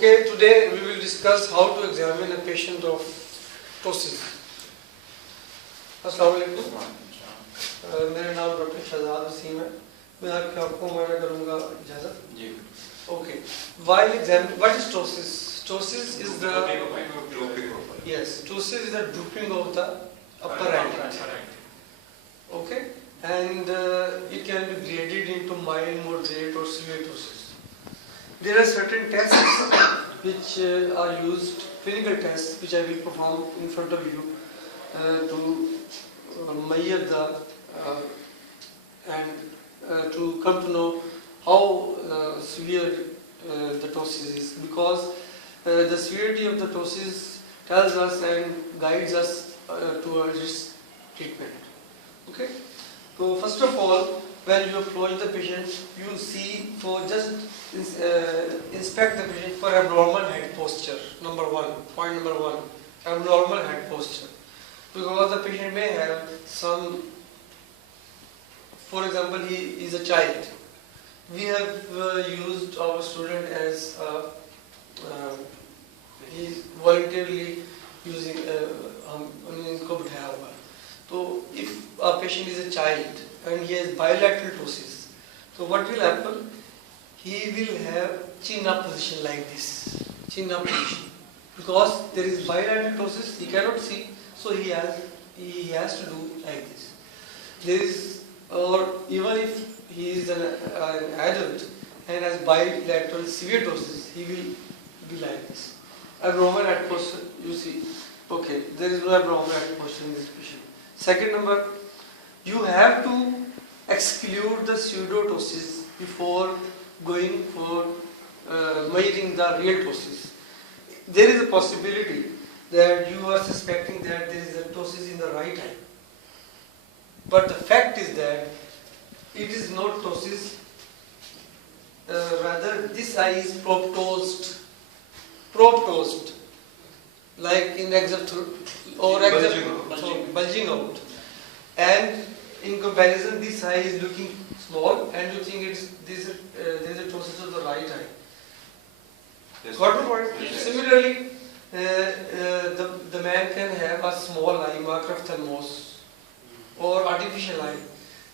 Okay, today we will discuss how to examine a patient of ptosis. अस्सलाम वालेकुम, मेरा नाम डॉक्टर शहजाद वसीम है। मैं आपको माना करूँगा इजाज़त जी। Okay, while examine what is ptosis? Ptosis is the ptosis is the drooping of the upper eyelid. Okay, and it can be graded into mild, moderate, or severe ptosis. There are certain tests which are used, clinical tests, which I will perform in front of you to measure the and to come to know how severe the ptosis is, because the severity of the ptosis tells us and guides us towards its treatment. Okay. So first of all, when you approach the patient, you see for just inspect the patient for abnormal head posture. Number one, point number one, abnormal head posture, because the patient may have some. For example, he is a child. We have used our student as he is voluntarily using इनको बिठाया हुआ. So if a patient is a child and he has bilateral ptosis, so what will happen? He will have chin up position like this, chin up position, because there is bilateral ptosis. He cannot see, so he has to do like this. There is, or even if he is an adult and has bilateral severe ptosis, he will be like this. Abnormal head posture, you see. Okay, there is no abnormal head posture in this patient. Second number, you have to exclude the pseudotosis before going for measuring the real ptosis. There is a possibility that you are suspecting that there is a ptosis in the right eye, but the fact is that it is not ptosis. Rather, this eye is proptosed, like in bulging out, and in comparison, this eye is looking small, and you think there is a ptosis of the right eye. Yes. Got the point? Yes. Similarly, the man can have a small eye, marker of Thalmos, or artificial eye.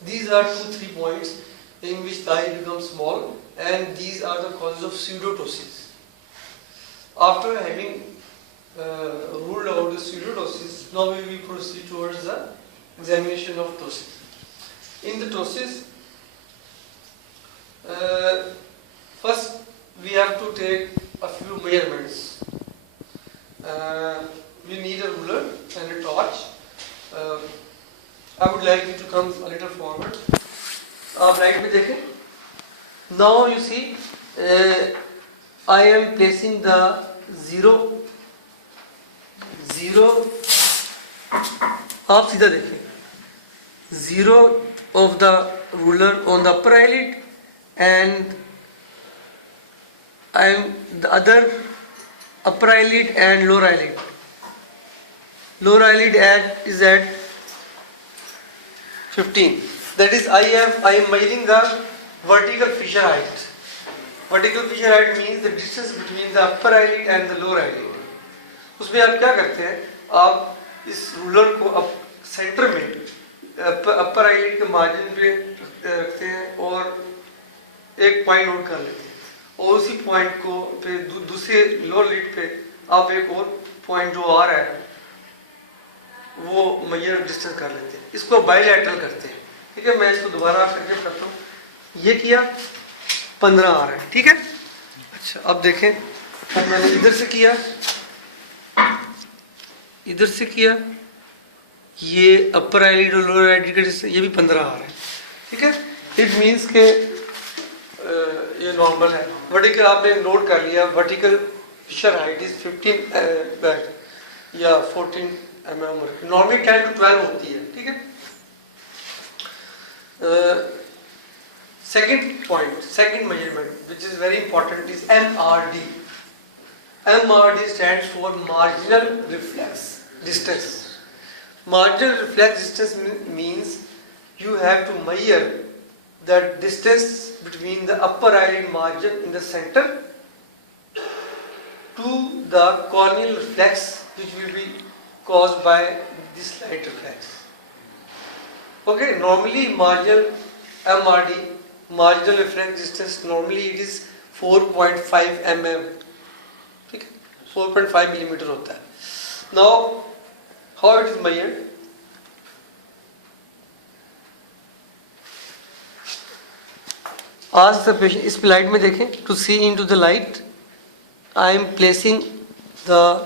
These are 2-3 points in which the eye becomes small, and these are the causes of pseudotosis. After having ruled out the pseudotosis, now we will proceed towards the examination of ptosis. In the ptosis, first we have to take a few measurements. We need a ruler and a torch. I would like you to come a little forward. आप right में देखें. Now you see, I am placing the zero. आप सीधा देखें. Zero of the ruler on the upper eyelid, and I am the other upper eyelid and lower eyelid. Lower eyelid is at 15. That is, I am measuring the vertical fissure height. Vertical fissure height means the distance between the upper eyelid and the lower eyelid. उसमें आप क्या करते हैं? आप इस ruler को अब centre में अपर आईलिड के मार्जिन पे रखते हैं और एक पॉइंट नोट कर लेते हैं, और उसी पॉइंट को पे दूसरे लोअर लिड पे आप एक और पॉइंट जो आ रहा है वो मेजर डिस्टेंस कर लेते हैं. इसको बाइलैटरल करते हैं. ठीक है, मैं इसको दोबारा करके करता हूँ. ये किया, 15 आ रहा है. ठीक है. अच्छा, अब देखें, अब मैंने इधर से किया, इधर से किया, ये अपर आईलिड और लोअर आईलिड का डिस्टेंस, ये भी 15 आ रहा है. ठीक है. इट मीन्स के ये नॉर्मल है. वर्टिकल आपने नोट कर लिया, वर्टिकल फिशर हाइट इज 15 या 14 mm. नॉर्मली 10 to 12 होती है. ठीक है. Second point, second measurement, which is very important, is MRD. MRD stands for marginal reflex distance. Marginal reflex distance means you have to measure the distance between the upper eyelid margin in the center to the corneal reflex which will be caused by this light reflex. Okay, normally marginal MRD, marginal reflex distance, normally it is 4.5 mm. ठीक है, 4.5 millimeter होता है. Now, how it is measured? Ask the patient, इस slide में देखें, to see into the light, I am placing the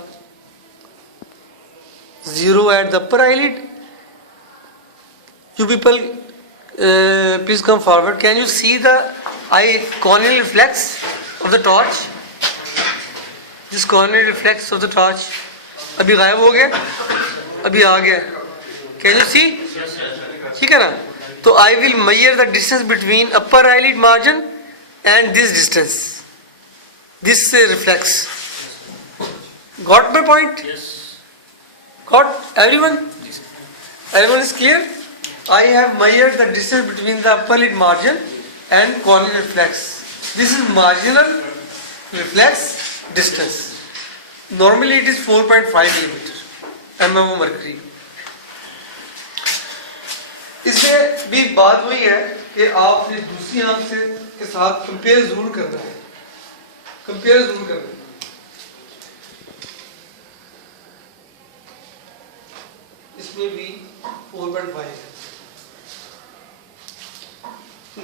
zero at the upper eyelid. You people, please come forward. Can you see the eye corneal reflex of the torch? This corneal reflex of the torch. अभी गायब हो गया, अभी आ गया. Can you see? ठीक है ना? So I will measure the distance between upper eyelid margin and this distance. This reflex. Got my point? Yes. Got everyone? Everyone is clear? I have measured the distance between the upper lid margin and corneal reflex. This is marginal reflex distance. Normally it is 4.5 millimeter mm of mercury. इसमें भी बात हुई है कि आपने दूसरी आंख से के साथ कंपेयर जरूर करना है. कंपेयर जरूर करना है. इसमें भी 4.5 है.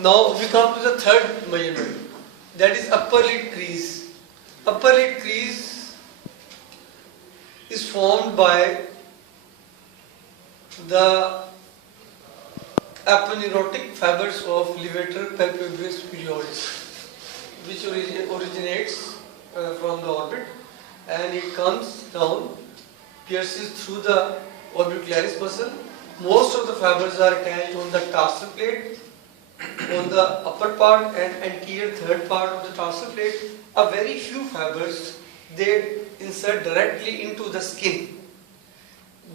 Now we come to the third measurement, that is upper lid crease. Upper lid crease is formed by the aponeurotic fibers of levator palpebrae superioris, which originates from the orbit, and it comes down, pierces through the orbicularis muscle. Most of the fibers are attached on the tarsal plate, on the upper part and anterior third part of the tarsal plate. A very few fibers they insert directly into the skin.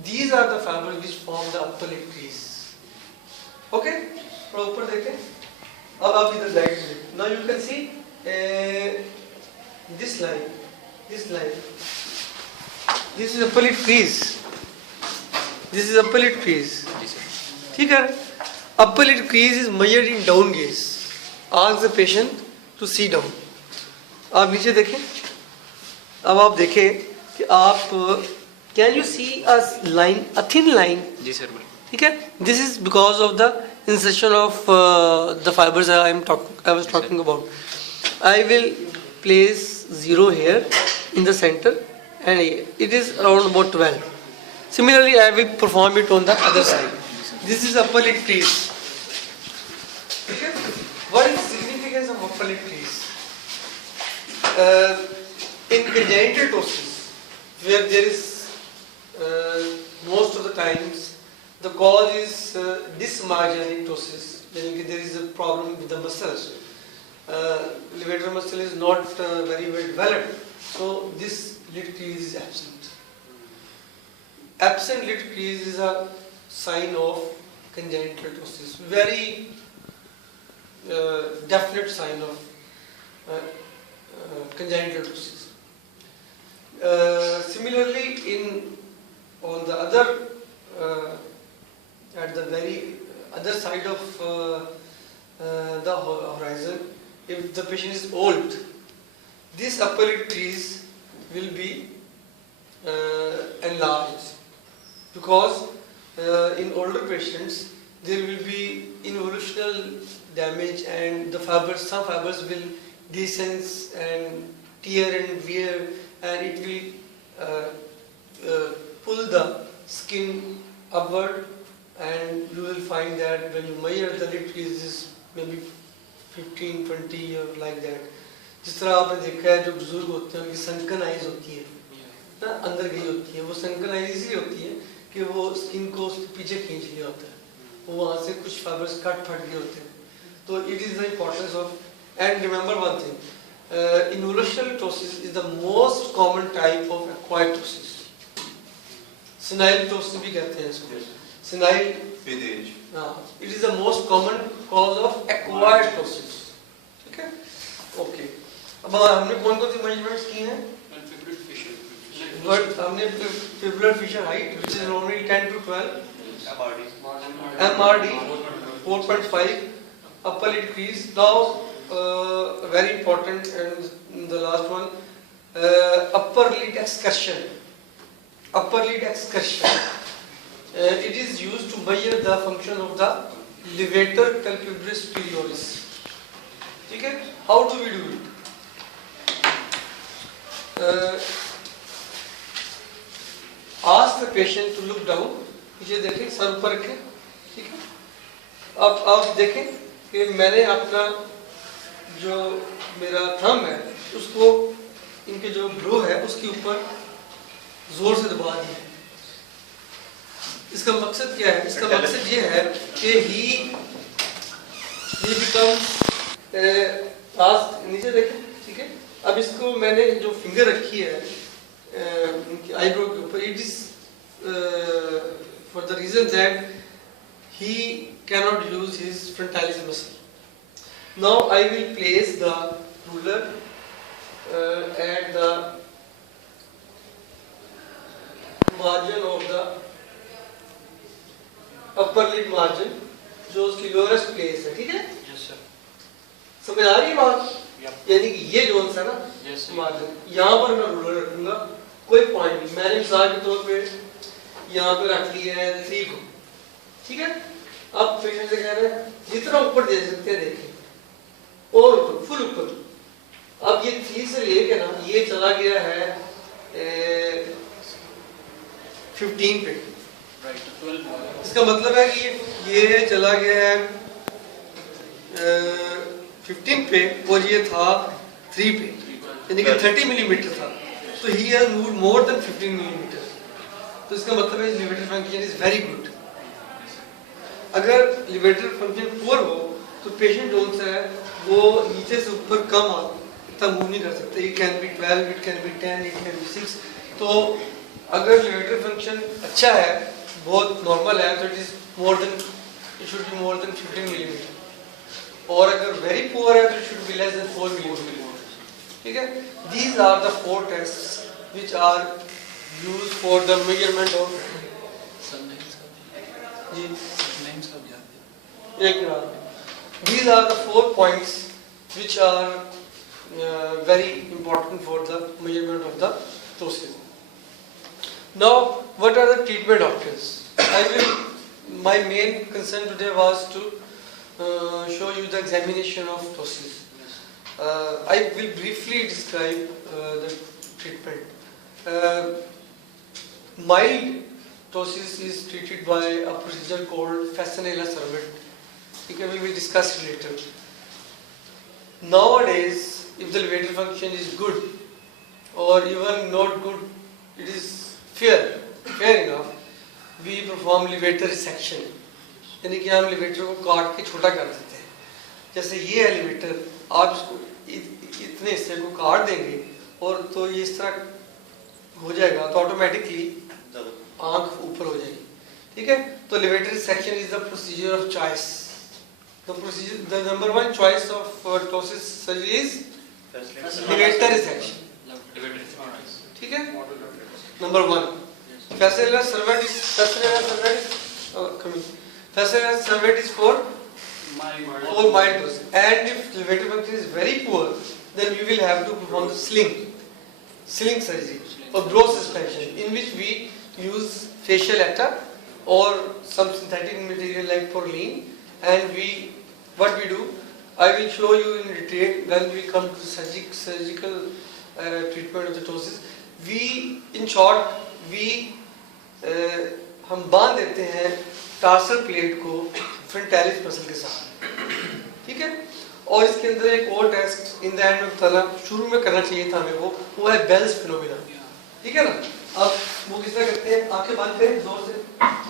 These are the fibers which form the upper lid crease. Okay, थोड़ा ऊपर देखें. अब आप इधर light में. Now you can see this line. This is upper lid crease. This is upper lid crease. ठीक है. Upper lid crease is measured in down gaze. Ask the patient to see down. आप नीचे देखें. अब आप देखें कि आप can you see a line, a thin line? जी सर. ठीक है. This is because of the insertion of the fibers I was talking about. I will place 0 here in the center, and it is around about 12. Similarly, I will perform it on the other side. This is upper lid crease. Okay. What is the significance of upper lid crease? In congenital ptosis, where there is most of the times the cause is dysmarginatosis, meaning there is a problem with the muscles. Levator muscle is not very well developed, so this lid crease is absent. Absent lid crease is a sign of congenital ptosis, very definite sign of congenital ptosis. Similarly, on the other at the very other side of the horizon, if the patient is old, this upper lid crease will be enlarged, because in older patients there will be involutional damage, and some fibers will descend and tear and wear, and it will pull the skin upward, and you will find that when you measure the lid crease is maybe 15, 20 or like that. जिस तरह आपने देखा है जो बुजुर्ग होते हैं उनकी सनकन आइज होती है ना, अंदर गई होती है. वो सनकन आइज इसलिए होती है कि वो स्किन को पीछे खींच लिया होता है, वो वहाँ से कुछ फाइबर्स कट फट गए होते हैं. तो it is the importance of, and remember one thing, involutional ptosis is the most common type of acquired ptosis. Senile ptosis भी कहते हैं इसको. Senile with age. It is the most common cause of acquired ptosis. ठीक है. Okay. अब हमने कौन कौन सी measurements की हैं? But हमने fibular fissure height which is normally 10 to 12, MRD 4.5, upper lid crease. Now very important, and the last one, upper lid excursion. Upper lid excursion. It is used to measure the function of the levator palpebrae superioris. ठीक है? How do we do it? Ask the patient to look down. नीचे देखें, sir ऊपर रखें, ठीक है? अब आप देखें कि मैंने अपना जो मेरा थंब है उसको इनके जो ब्रो है उसके ऊपर जोर से दबा दिया। इसका मकसद क्या है? इसका मकसद ये है कि ही बिकम्स नीचे देखें, ठीक है? अब इसको मैंने जो फिंगर रखी है इनकी आईब्रो के ऊपर, it is for the reason that he cannot use his frontalis muscle. Now I will place the ruler at the margin of the upper lid margin, जो उसकी लोएस्ट प्लेस है, ठीक है? Yes sir. समझ आ रही है बात? Yep. यानी कि ये जोन सा ना मार्जिन, यहाँ पर मैं रूलर रखूंगा, कोई पॉइंट नहीं. मैंने मिसाल के तौर पे यहाँ पे रख लिया है 3 को, ठीक है? अब पेशेंट से कह रहे हैं जितना ऊपर दे सकते हैं देखें, और ऊपर, फुल ऊपर. अब ये 3 से लेके ना ये चला गया है 15 पे. इसका मतलब है कि ये चला गया है 15 पे और ये था 3 पे, यानी कि 30 मिलीमीटर था. तो he has moved more than 15 millimetre. तो इसका मतलब है levator function is very good. अगर लिवेटर फंक्शन पुअर हो तो पेशेंट जोन से है वो नीचे से ऊपर कम मूव नहीं कर सकते. It can be 12, it can be 10, it can be 6. तो अगर लिवेटर फंक्शन अच्छा है, बहुत नॉर्मल है, तो it is more than, it should be more than 15 millimeter. और अगर वेरी पुअर है तो it should be less than 4 millimeter. ठीक है? These are the 4 tests which are used for the measurement of जी एक मिनट. These are the 4 points which are very important for the measurement of the ptosis. Now, what are the treatment options? My main concern today was to show you the examination of ptosis. I will briefly describe the treatment. Mild ptosis is treated by a procedure called Fasenella Servet. Okay, we will discuss it later. Nowadays, if the levator function is good or even not good, it is fair enough, we perform levator resection. यानी कि हम levator को काट के छोटा कर देते हैं. जैसे ये है levator, आप इसको इतने हिस्से को काट देंगे और तो ये इस तरह हो जाएगा तो ऑटोमेटिकली आंख ऊपर हो जाएगी. ठीक है? तो levator resection is the procedure of choice. The number 1 choice of ptosis surgery is levator resection. ठीक है? Number 1. Fasenella Servet is for mild ptosis. And if levator function is very poor, then we will have to perform the sling surgery or bro suspension, in which we use facial actor or some synthetic material like Porcelain. And what we do, I will show you in detail when we come to surgical treatment of the ptosis. In short, हम बांध देते हैं tarsal plate को frontalis muscle के साथ. ठीक है? और इसके अंदर एक और test in the end of तला शुरू में करना चाहिए था हमें, वो है बेल्स फिनोमेना. ठीक है ना? अब वो किस तरह करते हैं, आंखें बंद करें जोर से,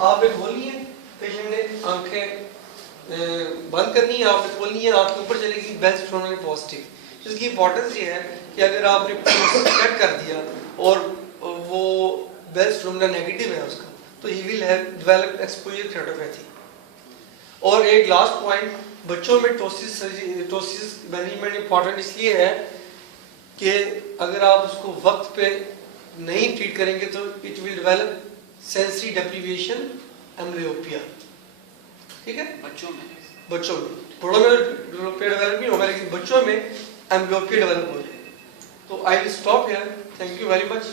आपने खोलनी है, पेशेंट ने आंखें बंद करनी है, आपने खोलनी है, आंखें ऊपर चलेगी, बेल्स फिनोमेना पॉजिटिव. इसकी इंपॉर्टेंस ये है कि अगर आपने कट कर दिया और वो बेल्स फिनोमेना नेगेटिव है उसका, तो he will have developed exposure keratopathy. और एक लास्ट पॉइंट, बच्चों में टोसिस मैनेजमेंट इंपॉर्टेंट इसलिए है कि अगर आप उसको वक्त पे नहीं ट्रीट करेंगे तो it will develop sensory deprivation amblyopia, ठीक है, बच्चों में बड़ों में एम्ब्लियोपिया डेवलप नहीं होगा, लेकिन बच्चों में एम्ब्लियोपिया डेवलप हो जाएगा। तो I will stop here, thank you very much.